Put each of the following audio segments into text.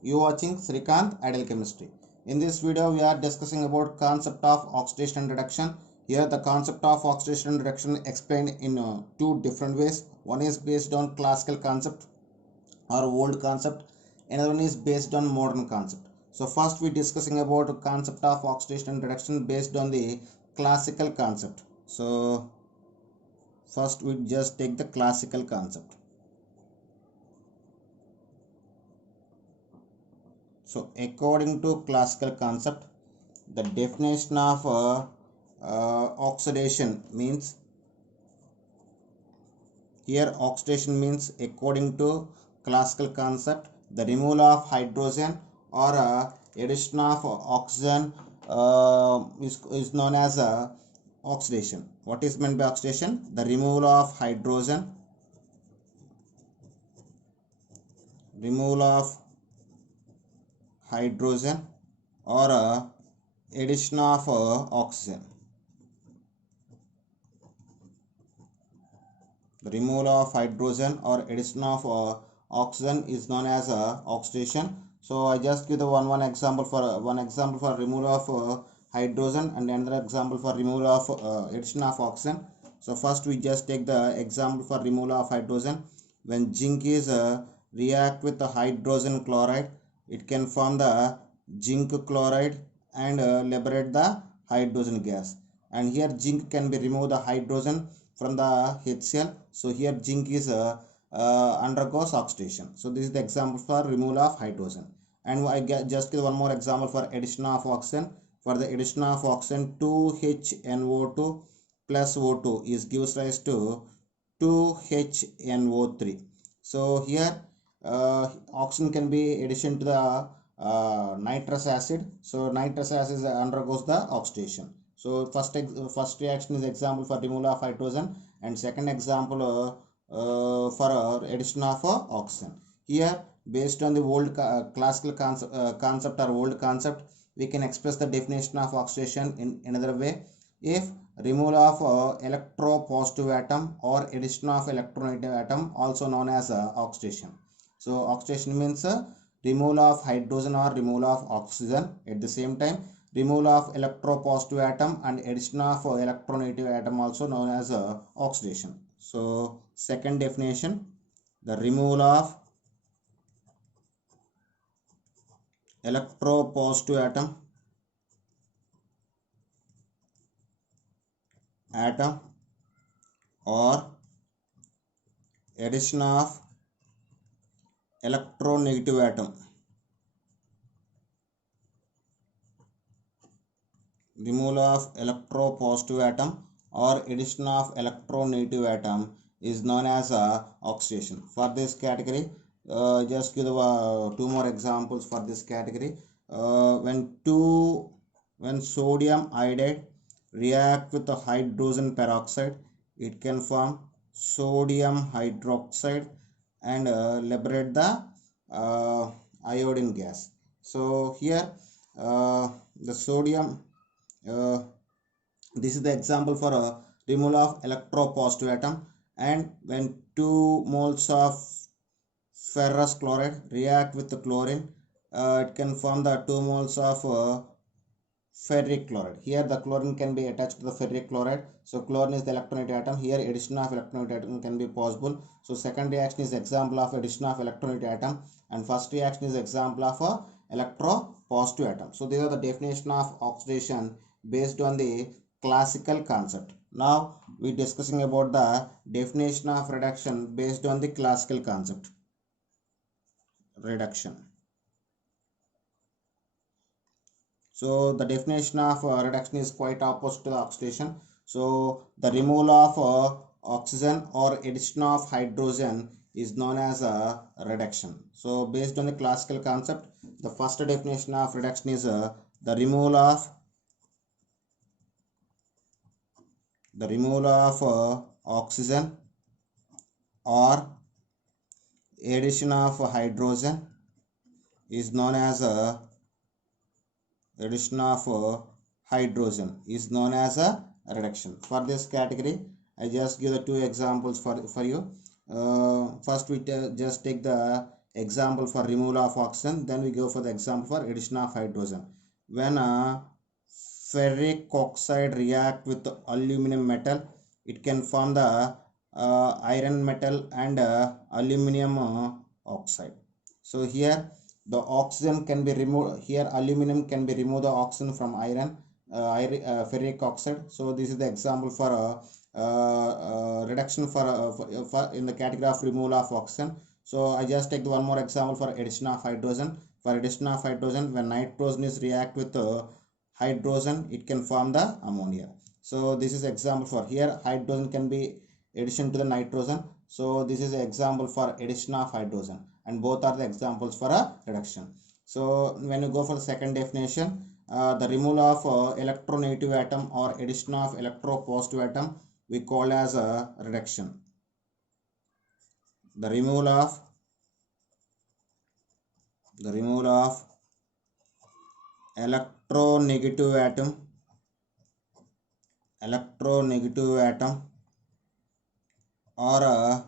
You watching Srikanth Ideal Chemistry. In this video, we are discussing about concept of oxidation reduction. Here, the concept of oxidation reduction explained in two different ways. One is based on classical concept or old concept. Another one is based on modern concept. So first, we discussing about concept of oxidation reduction based on the classical concept. So first, we just take the classical concept. So according to classical concept, the definition of oxidation means, here oxidation means according to classical concept, the removal of hydrogen or addition of oxygen is known as oxidation. What is meant by oxidation? The removal of hydrogen, or addition of oxygen. The removal of hydrogen or addition of oxygen is known as oxidation. So I just give the one example for removal of hydrogen and another example for removal of addition of oxygen. So first we just take the example for removal of hydrogen. When zinc is react with the hydrogen chloride, it can form the zinc chloride and liberate the hydrogen gas. And here zinc can be remove the hydrogen from the HCl. So here zinc is undergoes oxidation. So this is the example for removal of hydrogen. And I just give one more example for addition of oxygen. For the addition of oxygen, 2HNO2 plus O2 is gives rise to 2HNO3. So here oxygen can be addition to the nitrous acid. So nitrous acid undergoes the oxidation. So first reaction is example for removal of hydrogen, and second example for addition of oxygen. Here, based on the old classical concept or old concept, we can express the definition of oxidation in another way. If removal of electropositive atom or addition of electronegative atom, also known as oxidation. So oxidation means removal of hydrogen or removal of oxygen. At the same time, removal of electropositive atom and addition of electronegative atom, also known as oxidation. So second definition, the removal of electropositive atom or addition of electronegative atom. Removal of electropositive atom or addition of electronegative atom is known as oxidation. For this category, just give two more examples for this category. When sodium iodide react with the hydrogen peroxide, it can form sodium hydroxide and liberate the iodine gas. So here the sodium, this is the example for removal of electropositive atom. And when 2 moles of ferrous chloride react with the chlorine, it can form the 2 moles of ferric chloride. Here the chlorine can be attached to the ferric chloride. So chlorine is the electronegative atom. Here addition of electronegative atom can be possible. So second reaction is example of addition of electronegative atom, and first reaction is example of electropositive atom. So these are the definition of oxidation based on the classical concept. Now we discussing about the definition of reduction based on the classical concept. Reduction. So the definition of reduction is quite opposite to the oxidation. So the removal of oxygen or addition of hydrogen is known as a reduction. So based on the classical concept, the first definition of reduction is the removal of oxygen or addition of hydrogen is known as addition of hydrogen is known as a reduction. For this category, I just give the two examples for you. First we just take the example for removal of oxygen. Then we go for the example for addition of hydrogen. When ferric oxide react with aluminum metal, it can form the iron metal and aluminum oxide. So here the oxygen can be removed. Here aluminum can be removed the oxygen from iron, ferric oxide. So this is the example for reduction for in the category of removal of oxygen. So I just take one more example for addition of hydrogen. For addition of hydrogen, when nitrogen is react with hydrogen, it can form the ammonia. So this is example for here hydrogen can be addition to the nitrogen. So this is an example for addition of hydrogen, and both are the examples for a reduction. So when you go for the second definition, the removal of electronegative atom or addition of electropositive atom we call as a reduction. The removal of electronegative atom or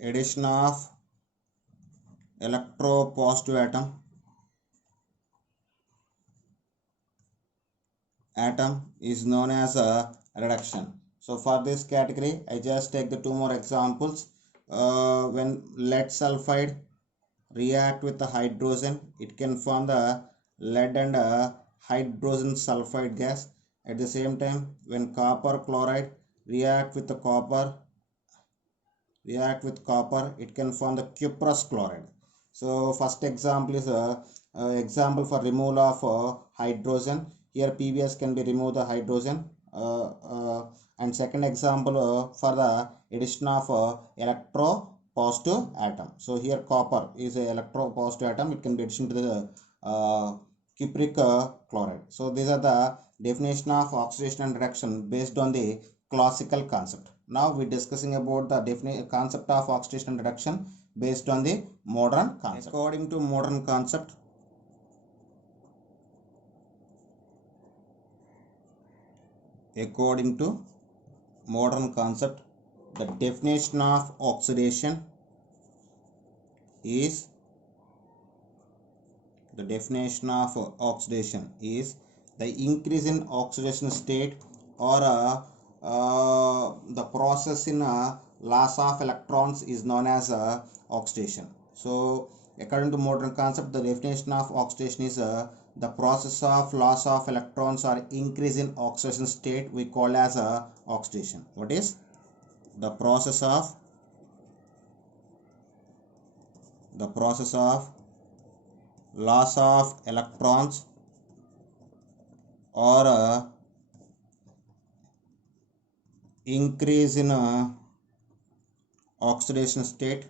addition of electropositive atom is known as a reduction. So for this category, I just take the two more examples. When lead sulfide react with the hydrogen, it can form the lead and hydrogen sulfide gas. At the same time, when copper chloride react with copper, it can form the cuprous chloride. So first example is example for removal of hydrogen. Here PBS can be removed the hydrogen, and second example for the addition of electropositive atom. So here copper is a electropositive atom. It can be addition to the cupric chloride. So these are the definition of oxidation and reduction based on the classical concept. Now we are discussing about the concept of oxidation and reduction based on the modern concept. According to modern concept, the definition of oxidation is the increase in oxidation state or the process in loss of electrons is known as oxidation. So according to modern concept, the definition of oxidation is the process of loss of electrons or increase in oxidation state we call as oxidation. What is the process of loss of electrons or increase in oxidation state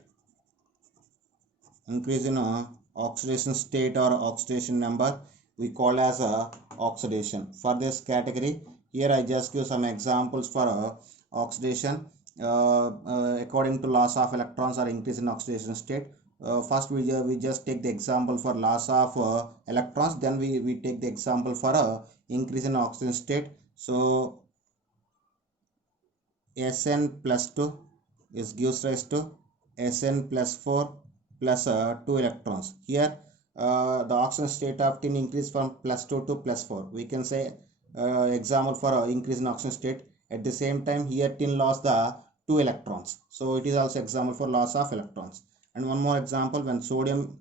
or oxidation number we call as oxidation. For this category, here I just give some examples for oxidation according to loss of electrons or increase in oxidation state. First we just take the example for loss of electrons, then we take the example for increase in oxidation state. So Sn plus 2 is gives rise to Sn plus 4 plus 2 electrons. Here the oxidation state of tin increase from plus 2 to plus 4. We can say example for increase in oxidation state. At the same time, here tin lost the 2 electrons. So it is also example for loss of electrons. And one more example, when sodium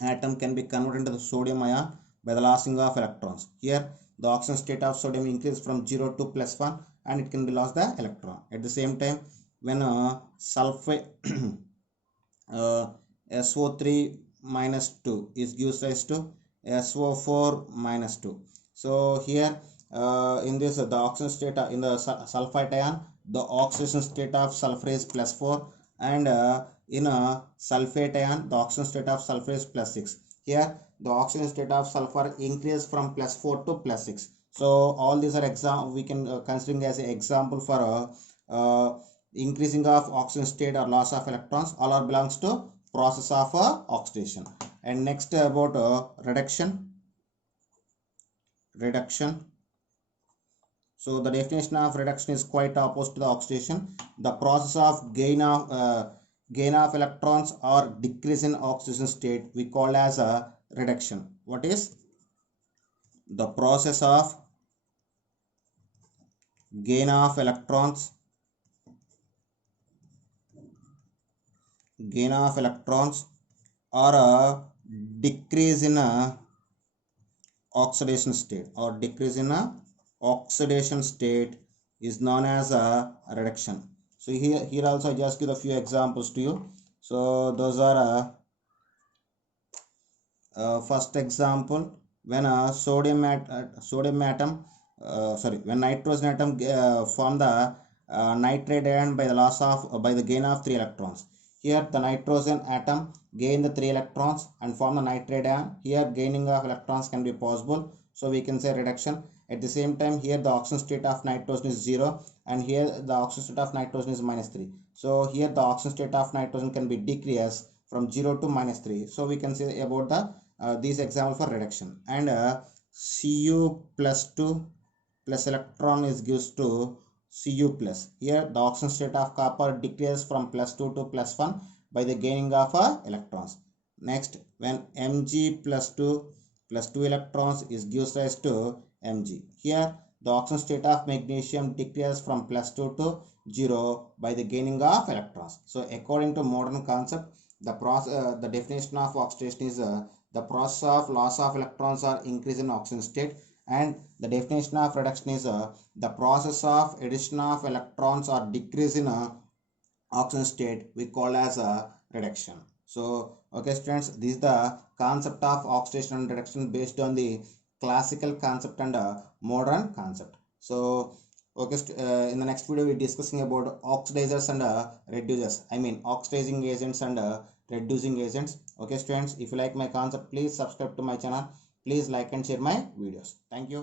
atom can be converted into the sodium ion by the losing of electrons. Here the oxidation state of sodium increase from 0 to plus 1 and it can be lost the electron. At the same time, when sulfate SO3 minus 2 is gives rise to SO4 minus 2. So here in this the oxidation state in the sulfite ion, the oxidation state of sulfur is plus 4, and in a sulfate ion the oxidation state of sulfur is plus 6. Here the oxidation state of sulfur increases from plus 4 to plus 6. So all these are we can considering as an example for increasing of oxidation state or loss of electrons. All are belongs to process of oxidation. And next about reduction. So the definition of reduction is quite opposite to the oxidation. The process of gain gain of electrons or decrease in oxidation state we call as a reduction. What is the process of gain of electrons, or a decrease in a oxidation state, is known as a reduction. So here also I just give a few examples to you. So those are first example, when a when nitrogen atom form the nitrate ion by the by the gain of 3 electrons. Here the nitrogen atom gain the 3 electrons and form the nitrate ion. Here gaining of electrons can be possible, so we can say reduction. At the same time, here the oxidation state of nitrogen is 0 and here the oxidation state of nitrogen is -3. So here the oxidation state of nitrogen can be decreased from 0 to -3. So we can say about the these example for reduction. And Cu plus 2 plus electron is gives to Cu plus. Here the oxidation state of copper decreases from +2 to +1 by the gaining of electrons. Next, when Mg plus 2 electrons is gives rise to Mg. Here the oxidation state of magnesium decreases from +2 to 0 by the gaining of electrons. So according to modern concept, the definition of oxidation is the process of loss of electrons or increase in oxidation state, and the definition of reduction is the process of addition of electrons or decrease in oxidation state we call as a reduction. So okay students, this is the concept of oxidation and reduction based on the classical concept and modern concept. So okay, in the next video we are discussing about oxidizers and reducers, I mean oxidizing agents and reducing agents. Okay students, if you like my concept, please subscribe to my channel. Please like and share my videos. Thank you.